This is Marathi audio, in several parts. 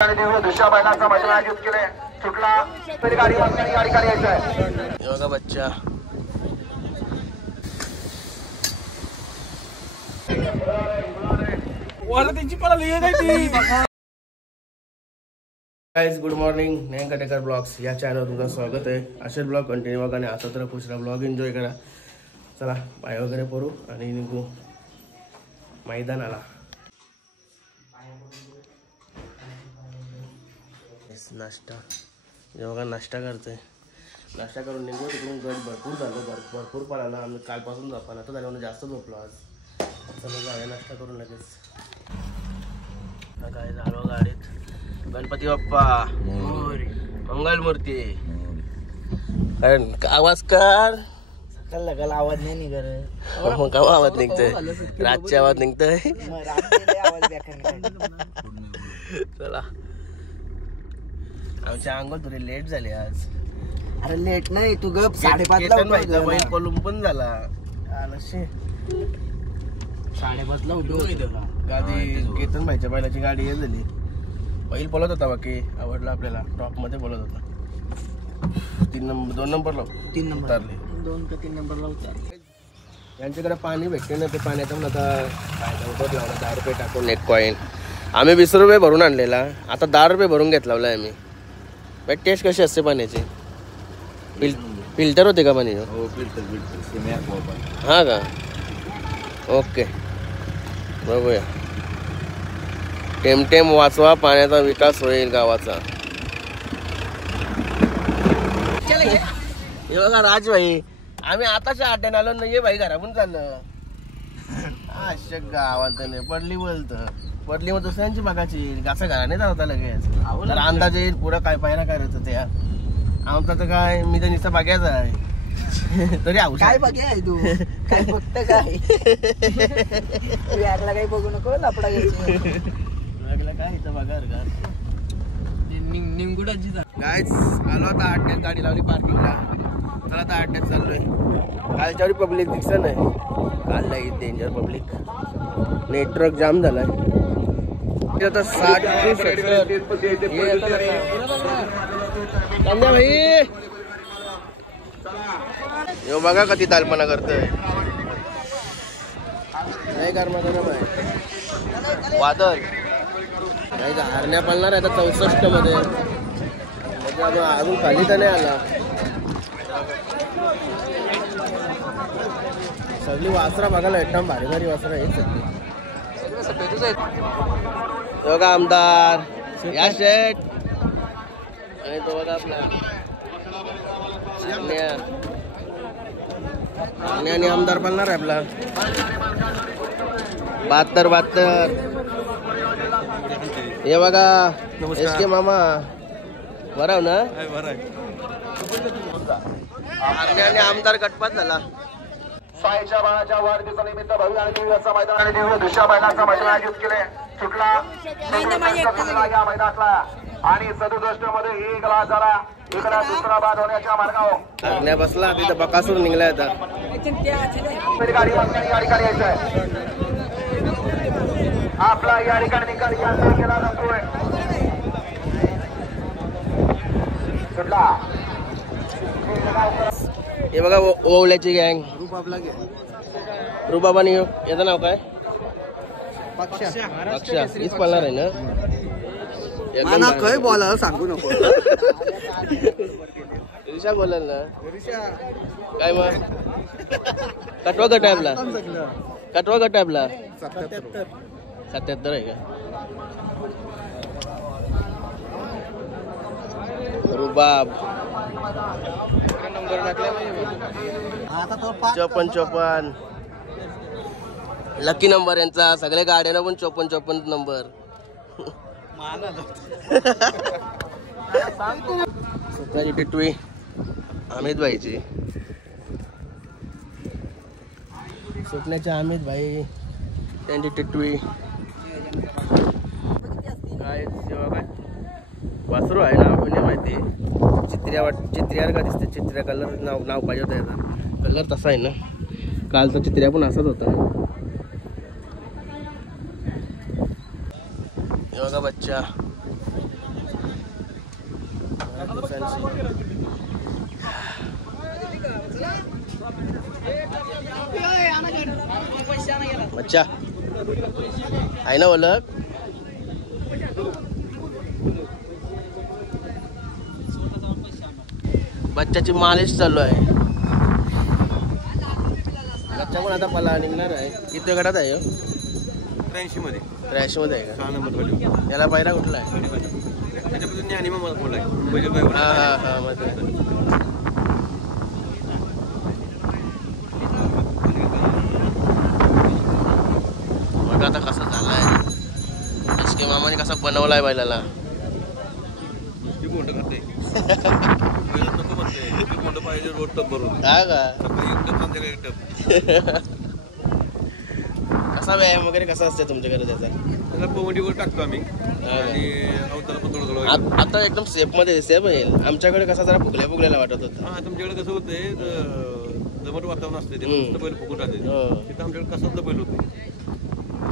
दुसऱ्या बैलाचा मैदान आयोजित केले सुटला तरी गाडी गाडी खाली यायचं आहे बघा बच्चा गाइस गुड मॉर्निंग नयन कटेकर ब्लॉग्स या चॅनलवर तुमचं स्वागत आहे. असेच ब्लॉग कंटिन्यू बघा आणि आता तर पुढचा ब्लॉग एन्जॉय करा. चला पाय वगैरे पडू आणि निघू मैदानाला. नाश्ता हे बघा नाश्ता करतोय. नाश्ता करून निघू तिकडून गट भरपूर झालं भरपूर पळाला. आम्ही कालपासून झोपा आता झाल्यावर जास्त झोपलो आज. चला जाऊया नाश्ता करून लगेच. काय झालो गाडीत गणपती बाप्पा मंगलमूर्ती कारण आवाज कर सकाळ आवाज नाही निघत. मग केव्हा आवाज निघतोय? रातच्या आवाज निघतोय. चला आमच्या अंगोल थोडी लेट झाली आज. अरे लेट नाही तू गप 5:30 बैल पलून पण झाला. 5:30 उठलो गाडी केतन भाईच्या बैलाची गाडी हे झाली. बैल बोलत होता बाकी आवडला आपल्याला. टॉप मध्ये बोलत होता. 2 नंबरला 3 नंबर उतरले. 2 का 3 नंबरला उतर. यांच्याकडे पाणी भेटते ना ते पाण्यातून आता उतरत लावला 10 रुपये टाकून 1 कॉईन. आम्ही 20 रुपये भरून आणलेला आता 10 रुपये भरून घेतला आम्ही. टेस्ट कशी असते पाण्याची? फिल्टर होते का पाणी? हा का ओके बघूया. टेम वाचवा पाण्याचा विकास होईल गावाचा. हे बघा राजभाई आम्ही आताच्या अड्ड्यान आलो नाही भाई घरातून चाललं. अशक गावात नाही पडली बोलत पडली मग दुसऱ्यांची बघायची घासा घरा नाही जात लगेच. तर अंदाजे येईल पुढं काय पाहिजे करायचं त्या आमचा तर काय मी तर नुसतं बघायचं आहे तरी आऊ काय बघे आहे तू काय फक्त काय यारला काही बघू नको लपडा घ्यायची काय इथं बघा का निमगुडाची गायच आलो आता 8 गाडी लावली पार्किंगला. चला आता 8 चाललोय. कालच्यावरी पब्लिक दिसत नाही. काल नाही डेंजर पब्लिक. नेटवर्क जाम झालाय. आता 60 ते 70 भाई यो बघा कधी दालपणा करतोय. नाही गरमा गरम आहे. वादळ नाही का हरण्या पालणार आहे आता 64 मध्ये. अजून खाली तर नाही आला. सगळी वासरा बघायला एकदम भारी भारी वासरा हेच बघा. आमदार या शेठ आणि तो बघा आपला आणि आमदार पालणार आहे आपला 72 हे बघा एस के मामा बराव ना. आणि आमदार गटपात झाला. साईच्या बाळाच्या वाढदिवसानिमित्त भव्य आणि दिव्याचा मैदान आणि दिव्य दुसऱ्या बैलाचा मैदान आयोजित केले सुटला या मैदानातला आणि 67 मध्ये 1 लाख झाला. इकडे दुसरा बाद होण्याच्या मार्गावर आज्ञा बसला तिथं बकासूर निघलाय आता. गाडी खाली यायचं आहे आपला या ठिकाणी निकाल केला जातोय सुटला. हे बघा ओवल्याची गँग रुबाबानी याचं नाव काय? पक्षा हीच पळणार आहे ना. काय बोला सांगू नको. रिक्षा बोलाल ना काय मग. कटवा गट आहे आपला. कटवा गट आहे आपला 77 आहे का? रुबाब 54 लकी नंबर यांचा. सगळ्या गाड्यांना पण 54 नंबर. स्वतःची टिटवी अमित भाईची. स्वप्नाच्या अमित भाई त्यांची टिटवी. काय काय वासरू आहे ना म्हणजे माहिती. चित्र्यावर का दिसते. चित्र्या कलर नाव पाहिजे होतं याचा. कलर तसा आहे ना. कालचा चित्र्या पण असाच होता. हे बघा बच्चा बच्चा आहे ना ओळख. बच्चाची मालिश चालू आहे. बच्चा पण आता पला निघणार आहे. किती गटात आहे 83 मध्ये 83 मध्ये आहे का? 6 नंबर मध्ये याला पहिला कुठला आहे? त्याच्यापासून ज्ञानी मामा बोलाय बैल हा हा हा मध्ये. बघा आता कसा झालाय. एसके मामाने कसा बनवलाय बैलाला. ती कोंड करते बैल नको म्हणते ती कोंड पाहिजे रोड टप भरून हा का? सकाळी एक टप संध्याकाळी एक टप. कसा व्यायाम वगैरे कसा असते तुमच्याकडे त्याचा? त्याला पोवंडीवर टाकतो आम्ही आणि अवताला पण थोडं थोडं. आता एकदम सेफ मध्ये सेफ येईल. आमच्याकडे कसा जरा फुगल्याला वाटत होता. हा तुमच्याकडे कसं होतंय दमट वातावरण असते ते मस्त बैल फुगून राहते. हो. तिथं आमच्याकडे कसाच बैल होते.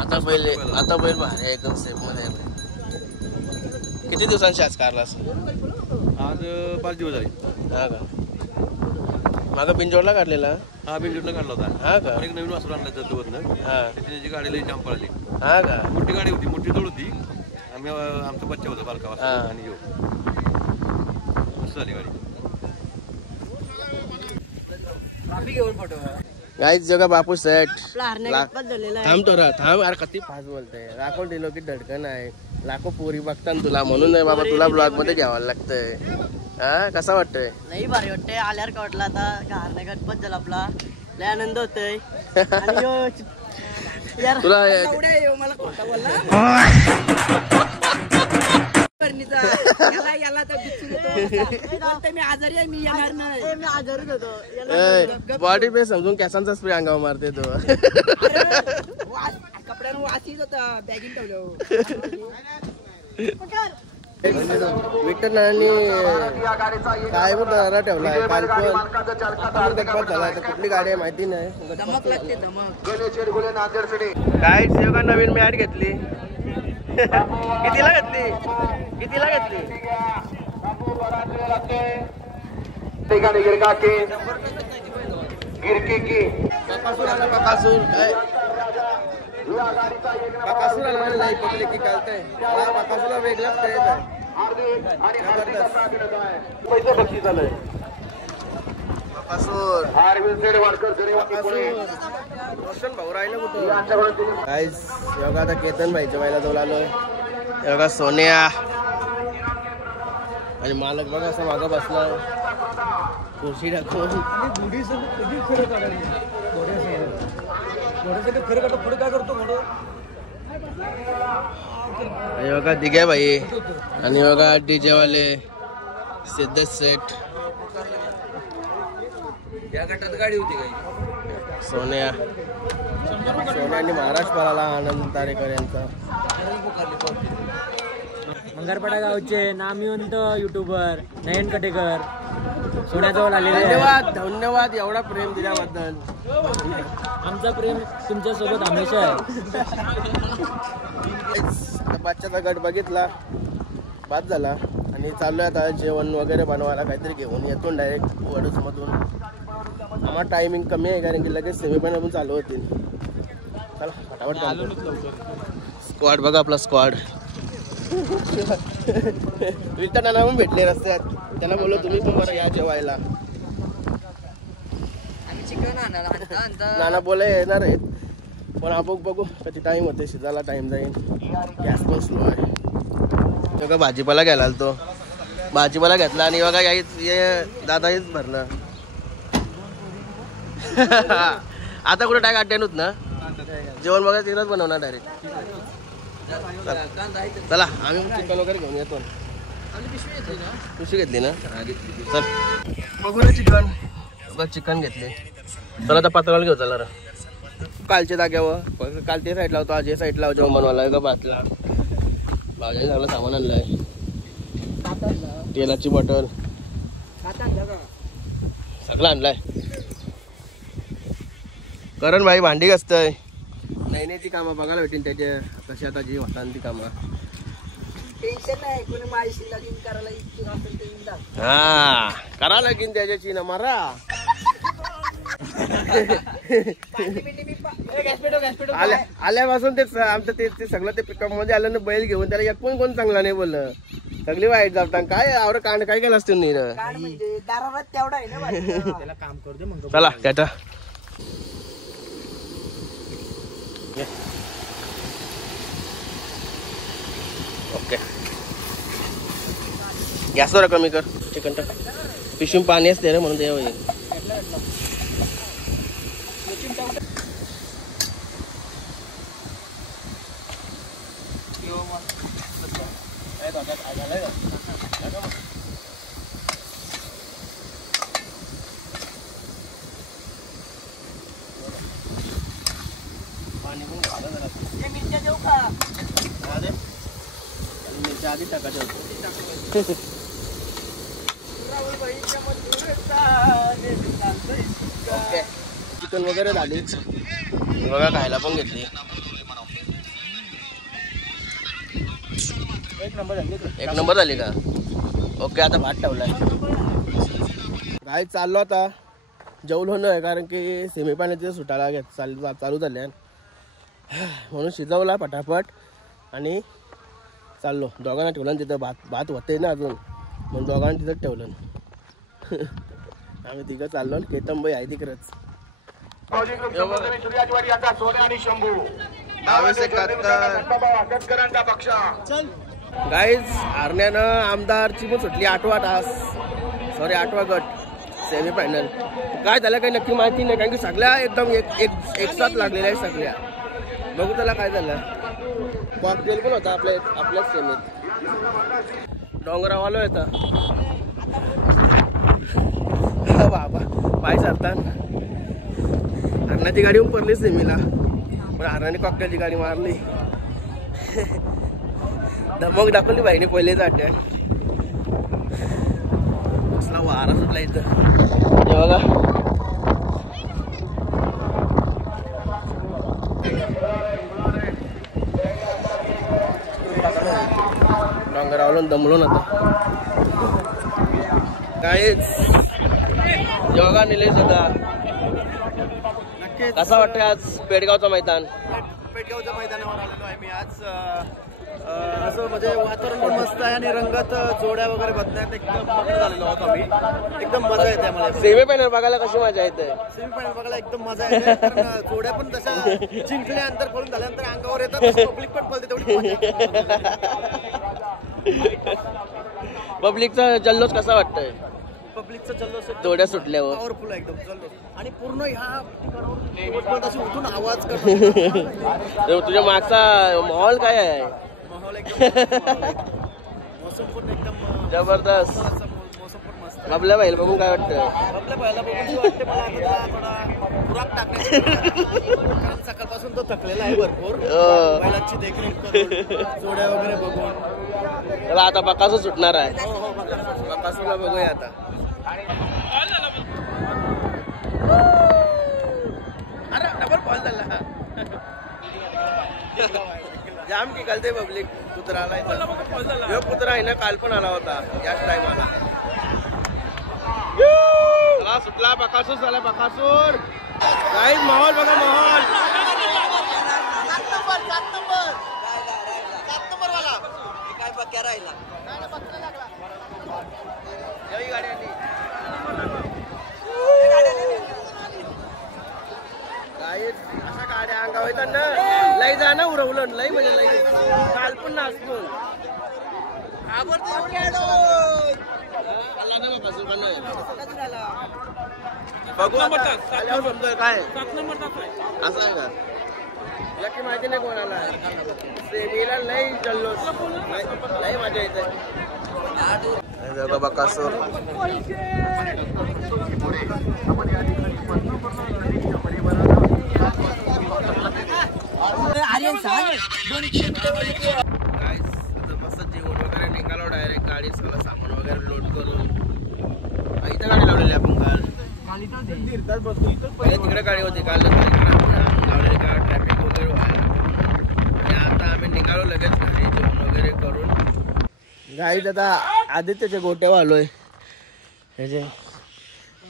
आता बैल भारी आहे, एकदम सेफ मध्ये आहे. किती दिवसांची आज कारलास? आज 5 दिवस झाले. हा का? मागं पिंजोडला काढलेला. हा बिंजूरला काढला होता. हा का? एक नवीन वासरू आणला जातोवरनं हा त्याची गाडीला जाम पळाली. हा का? मोठी गाडी होती मोठी जोड होती. आम्ही आमचा बच्चा होता बारका वासरू हा. आणि यो मस्त झाली गाडी. गाईच जगा बापू सेट झालेला आहे. थांब तो रा थांब. अरे किती फास्ट बोलतोय. लाखो दिलो की धडकन आहे. लाखो पोरी बघताना तुला म्हणून नाही बाबा तुला ब्लॉग मध्ये घ्यावं लागतंय. हा कसा वाटतंय? लई भारी वाटतंय. आल्यावर का वाटलं आता घारणे गणपत झाला आपला. लय आनंद होतोय. आणि यार तुला एवढ्या येऊ मला खोटा बोलला. याला तर बिच्छू देतो. मी आजारी आहे. मी येणार नाही. मी आजारी होतो. बॉडी पे समजून केसांचा स्प्रे अंगावर मारते तो. कपड्यांवर वाचीत होता. बॅगिंग ठेवलं. विठ्ठल आणि काय बोलतो ठेवलाय. काल पण गणपत झाला. कुठली गाडी आहे माहिती नाही. धमक लागते धमक. काय सेवा नवीन मॅट घेतली. कितीला घेतली? कितीला घेतली? बकासूर आला. बकासूर बकासूर आला नाही पब्लिक की चालतंय. बकासूरला वेगळाच क्रेज आहे. बकासूर रोशन भाऊ राहिलं कुठं? गाईस योगा आता केतन भाईच्या बाईला दोन आलोय. योगा सोन्या आणि मालक बघा असं मागं बसला खुर्ची टाकून. योगा दिघ्या भाई आणि योगा डीजे वाले सिद्धेश सेठ. या गटात गाडी होती काही सोन्या सोन्याने महाराष्ट्राला आनंद तारेकर यांचा. मंगारपाडा गावचे नामवंत युट्यूबर नयन कटेकर सोन्याजवळ आलेले आहे. धन्यवाद धन्यवाद एवढा प्रेम दिल्याबद्दल. आमचा प्रेम तुमच्या सोबत हमेशा आहे. बच्चाचा गट बघितला बाद झाला आणि चाललोय आता जेवण वगैरे बनवायला. काहीतरी घेऊन येतो डायरेक्ट वडूस मधून. आम्हाला टायमिंग कमी आहे कारण की लगेच सेमीफायनल पण चालू होतील. चला फटाफट चालतो. स्क्वॉड बघा आपला स्क्वॉड. विठ्ठल पण भेटले रस्त्यात. त्याला बोललो तुम्ही पण बरं या जेवायला. नाना बोला येणार आहेत पण आपण बघू कधी टाइम होते. शिजायला टाइम जाईल. गॅस पण स्लो आहे. बघा भाजीपाला घ्यायला तो. भाजीपाला घेतला आणि बघा दादा हेच भरलं. आता कुठे टाक अड्ड्यानूच ना जेवण वगैरे तिथंच बनवणार डायरेक्ट. चला आम्ही चिकन वगैरे घेऊन येतो. पिशवी घेतली ना चल बघू ना चिकन. चिकन घेतले चला आता पातळ घेऊ. चला कालच्या जाग्यावर काल ते साईडला होतो आज या साईडला जेवण बनवायला का भातला. भाज्या सगळं सामान आणलंय. तेलाची बॉटल सगळं आणलंय. करण भाई भांडी घासतय. नाही ती कामं बघायला भेटेल त्याच्या कशी आता जी होता ती कामं. हा करा लागेल त्याच्याची ना मारा. आल्यापासून ते आमचं ते सगळं ते पिकअप मध्ये आलं ना बैल घेऊन त्याला एक पण कोण चांगला नाही बोललं. सगळी वाईट जातात. काय आवर कांड काय केलं असतं नीर. चला त्याचा ओके गॅस जरा कमी कर. चिकन टाक. पिशून पाणी असते रे म्हणून ते होईल. पाणी पण घाला जरा. मिरच्या देऊ का? मिरच्या आधी टाकायच्या होत्या. चिकन वगैरे झाली बघा. खायला पण घेतली. एक नंबर झाली का? ओके आता भात ठेवलाय. काय चाललो आता. जेवलो नाही कारण की सेमीफायनलचे सुटायला चालू झाले म्हणून शिजवला पटापट आणि चाललो. दोघांना ठेवलं तिथं. भात होते ना अजून म्हणून दोघांना तिथंच ठेवलं. आम्ही तिघं चाललो. केतनबाई आहे तिकडंच. गाईज हरण्यानं आमदारची पण सुटली 8वा तास. सॉरी 8वा गट सेमीफायनल. काय झालं काही नक्की माहिती नाही कारण की सगळ्या एकदम एक साथ लागलेल्या आहे सगळ्या. बघू त्याला काय झालं. कॉकटेल पण होता आपल्याच सेमीत. डोंगरावालो येतं बाबा पाय सरतात. हरणाची गाडी पण पडली सेमीला पण हरणाने कॉकटेलची गाडी मारली. धमक दाखवली बाईने पहिलेच अटॅक. कसला वारा सुटला इथं हे बघा. डोंगरावरून दमलो ना काहीच. योगा निलेश होता. कसा वाटतंय आज पेडगावचं मैदान? पेडगावच्या मैदानावर आलेलो आहे मी आज. असं म्हणजे वातावरण पण मस्त आहे आणि रंगात जोड्या वगैरे बदलण्यात एकदम मग्न झालेलो आहोत आम्ही. एकदम मजा येते आम्हाला. सेमीफायनल बघायला कशी मजा येते? सेमीफायनल बघायला एकदम मजा येते कारण जोड्या पण तशा जिंकल्यानंतर पळून झाल्यानंतर अंगावर येतात. पब्लिक पण पळते तेवढी मजा. पब्लिकचा जल्लोष कसा वाटतंय? पब्लिकचा जल्लोष जोड्या सुटल्यावर पॉवरफुल आहे एकदम जल्लोष. आणि पूर्ण ह्या ठिकाणावर उठून आवाज करतो. तुझ्या मागचा माहोल काय आहे? माहोल एकदम मोसम पण एकदम जबरदस्त. मोसम पण मस्त. आपल्या बाईला बघून काय वाटतं? आपल्या पहिला बघून वाटते मला आता थोडा खुराक टाकण्याची कारण सकाळपासून तो थकलेला आहे भरपूर. बैलांची देखरेख करून जोड्या वगैरे बघून. त्याला आता बकासूर सुटणार आहे. बकासूर बकासूरला बघूया आता. अरे डबल बॉल झाला. जाम की कळते पब्लिक. कुत्रा आला कुत्रा आहे ना काल पण आला होता याच टायमाला. चला सुटला बकासूर. झाला बकासूर. काही माहोल बघा माहोल. 7 नंबर वाला काय बक्या राहिला. गाडी आली. अशा गाड्या अंगावर येतात ना. लई जा ना उरवलं लई म्हणजे लई काल पण नाचून बघू आल्यावर समजतोय काय असं आहे का. लकी माहिती नाही कोणाला. सेमीला लई जल्लोष लई मजा येते. बकासूर मस्त जेवण वगैरे निघालो. डायरेक्ट गाडी सगळं सामान वगैरे लोड करून इथं गाडी लावलेली आपण काल. पहिले तिकडे गाडी होती काल लावलेली का ट्रॅफिक वगैरे व्हायला. आणि आता आम्ही निघालो लगेच घरी जेवण वगैरे करून. गाईत आता आदित्यच्या गोट्यावर आलोय. ह्याचे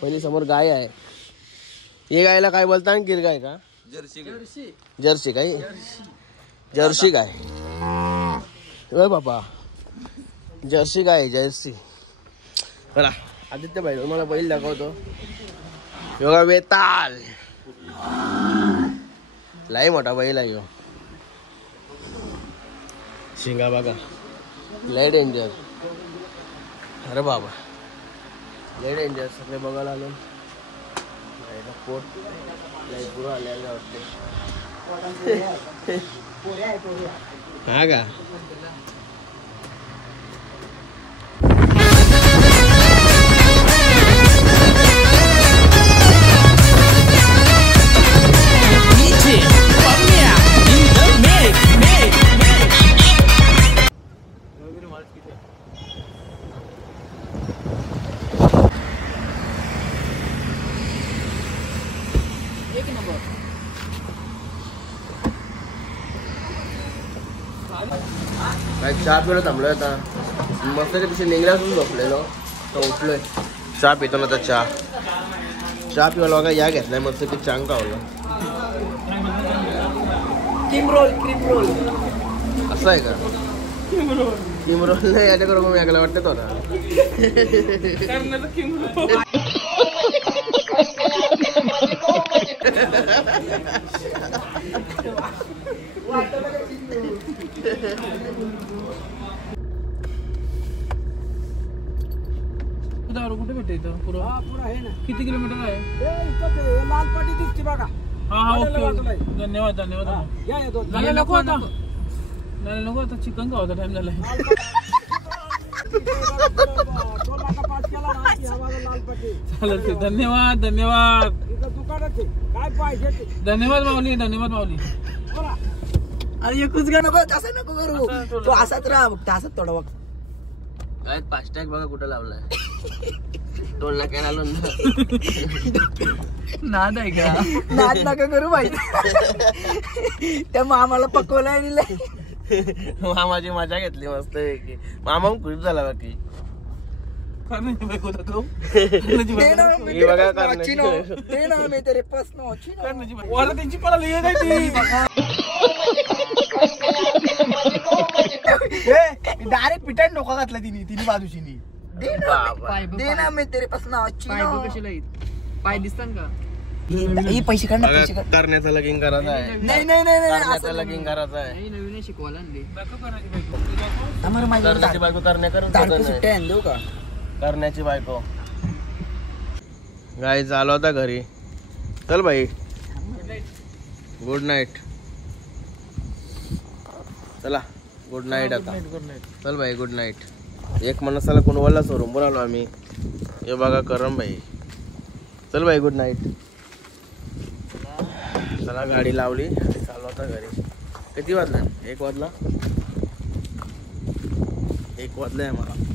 पहिली समोर गाय आहे हे गायला काय बोलता गिर गाय का जर्सी काय जर्सी गाय ओय बाबा जर्सी गाय जर्सी बघा आदित्य भाई तुम्हाला बैल दाखवतो योगा वेताल लय मोठा बैल आहे ह्यो शिंगा बघा लय डेंजर अरे बाबा लय डेंजर सगळे बघायला आलो पोट लय पुरं आलेलं वाटते हा का काय चहा पिलो थांबलोय आता मस्त पिशे निघल्यासून झोपलेलो तर उठलोय चहा पितो ना आता चहा पिवायला बघा या घेतलाय मस्त की चांग खावलं क्रीम रोल असं आहे का क्रीम रोल नाही याच्या करून वेगळं वाटत होता कुठे भेटते इथं पुरा आहे ना किती किलोमीटर आहे लाल पाटी दिसते बघा हा ओके धन्यवाद नाही नको आता चिकन खावायचा टाइम झालाय चालेल धन्यवाद काय पाहिजे धन्यवाद माऊली अरे एकूच गा नको असं नको करू तो असाच राहा फक्त असंच थोडं बघ काय फास्टॅग बघा कुठं लावलाय टोल ना काय आलो नाद आहे का नाद नका करू माहिती त्या मामाला पकवलं आणि मामाची मजा घेतली मस्त मामा खुश झाला बाकी त्यांची पळा लिहि नाही डायरेक्ट पिटायत डोका घातला तिने बाजूची पाय दिसतात का ही पैसे काढणार करण्याचा लगीन करायचा आहे नाही करण्याचा लगीन करायचा आहे नवीन शिकवायला करण्याची बायको सुट्ट्या देऊ का करण्याची बायको गाई चालू होता घरी चल भाई गुड नाईट चला गुड नाईट आता चल भाई गुड नाईट एक मनसाला कुणवाला सोडून बोलावलो आम्ही हे बघा करम भाई चल भाई गुड नाईट चला गाडी लावली चालू होता घरी किती वाजला 1 वाजला 1 वाजलाय मला